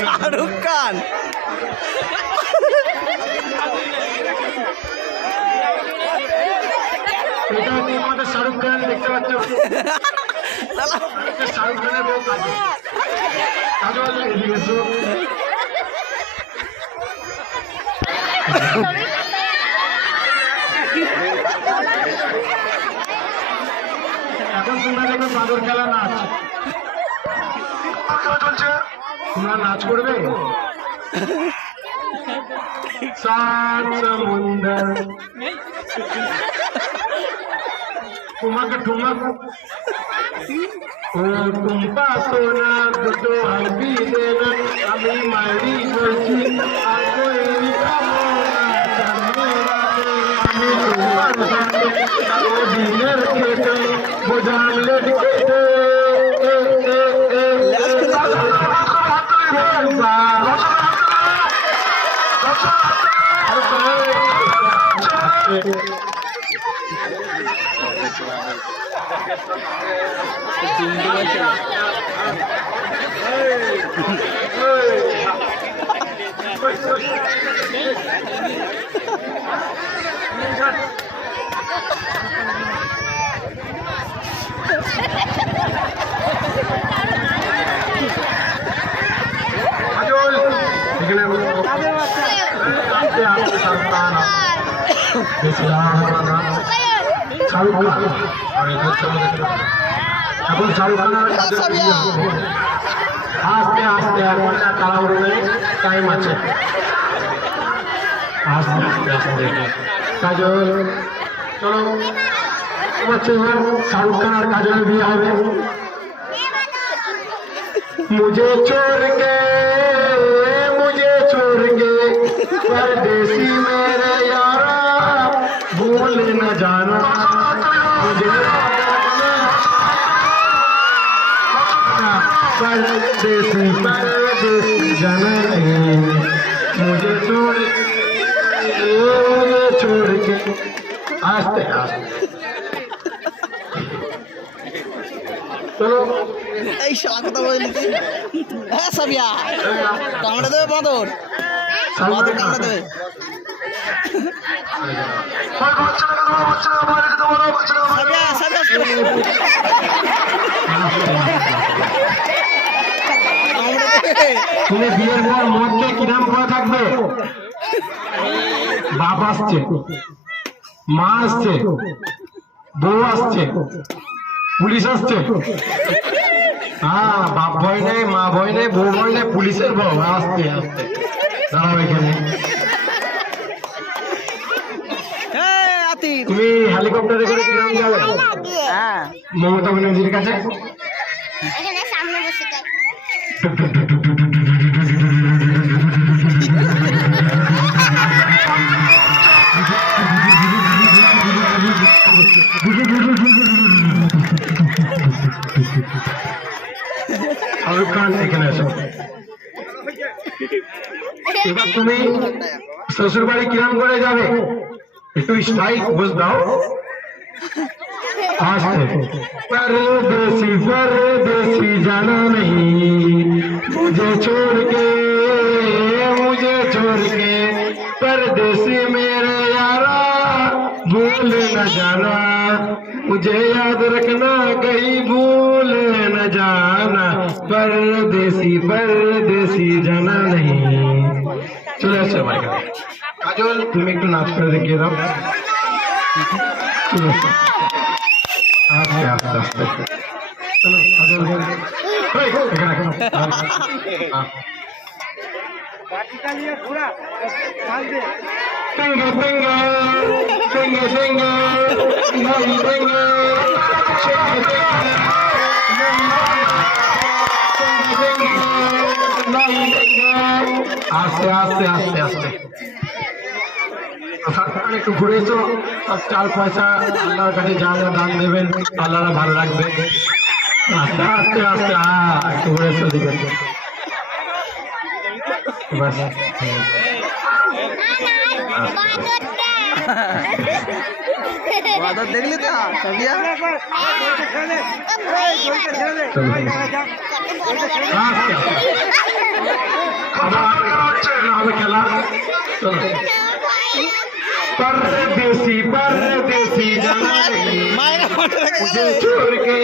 শাহরুখ খান এটা হচ্ছে আমাদের শাহরুখ খান, দেখতে পাচ্ছ শাহরুখ খানের বউ কাজল। কাজল এদিকে এসো। এখন তোমরা দেখো বাদর খেলা নাচ চলছে, তোমরা নাচ করবে। सात समुंदर তোমাকে ঠুমক ও তুম পাসো না দুটো আমি দেনা আমি মারি বলছি আর কই কামো না জানে আমি তোমার সাথে ও দিনের খেতে বোঝান লেটকে শাহরুখ খান এখন শাহরুখ খানের আস্তে আস্তে এখন তাড়াহুড়ো নেই, টাইম আছে। আস্তে আস্তে আস্তে কাজল চলো বলছে শাহরুখ খান আর কাজলের বিয়ে হবে। मुझे छोड़ के परदेसी मेरे यारा भूल न जाना मुझे परदेसी जाना नहीं मुझे छोड़ के आस्ते आस्ते चलो এই শালা কথা বলে নিতে হ্যাঁ সাবিয়া কামড়ে দেবে বাঁদর বাঁদর কামড়ে দেবে সাবিয়া সাবিয়া কামড়ে দেবে। তুমি বিয়ের পর মদকে কিরাম করে থাকবে? বাপ আসছে, মা আসছে, বউ আসছে, পুলিশ আসছে। হ্যাঁ, বাপ ভয় নেই, মা ভয় নেই, বউ ভয় নেই, পুলিশের ভয়। আসতে আসতে দাঁড়াও এখানে। তুমি হেলিকপ্টারে করে কিরাম যাবে? মমতা ব্যানার্জির কাছে। শাহরুখ খান এখানে এসো। এবার তুমি শ্বশুর বাড়ি কিরাম করে যাবে? একটু স্টাইল বুঝ দাও। परदेसी परदेसी जाना नहीं मुझे छोड़ के परदेसी मेरे यारा भूल न जाना मुझे याद रखना कहीं भूल न जाना परदेसी परदेसी जाना नहीं। चले আসো ভাই। কাজল তুমি একটু নাচ করে দেখিয়ে দাও। চলে আসো আস্তে আস্তে আস্তে চলো কাজল Tenga, tenga, tenga, tenga, nahi tenga, tenga, nahi tenga, আস্তে আস্তে আস্তে আস্তে একটু ঘুরে এসো। সব চাল পয়সা আল্লাহর কাছে যা যা দান দেবেন আল্লাহ ভালো রাখবে। আস্তে আস্তে আস্তে একটু ঘুরে এসো দিকে বাস। বাদর দেখলি তো সাবিয়া খেলা परदेसी परदेसी जाना মায়েরা ফটো রেখে मुझे গেলে छोड़ के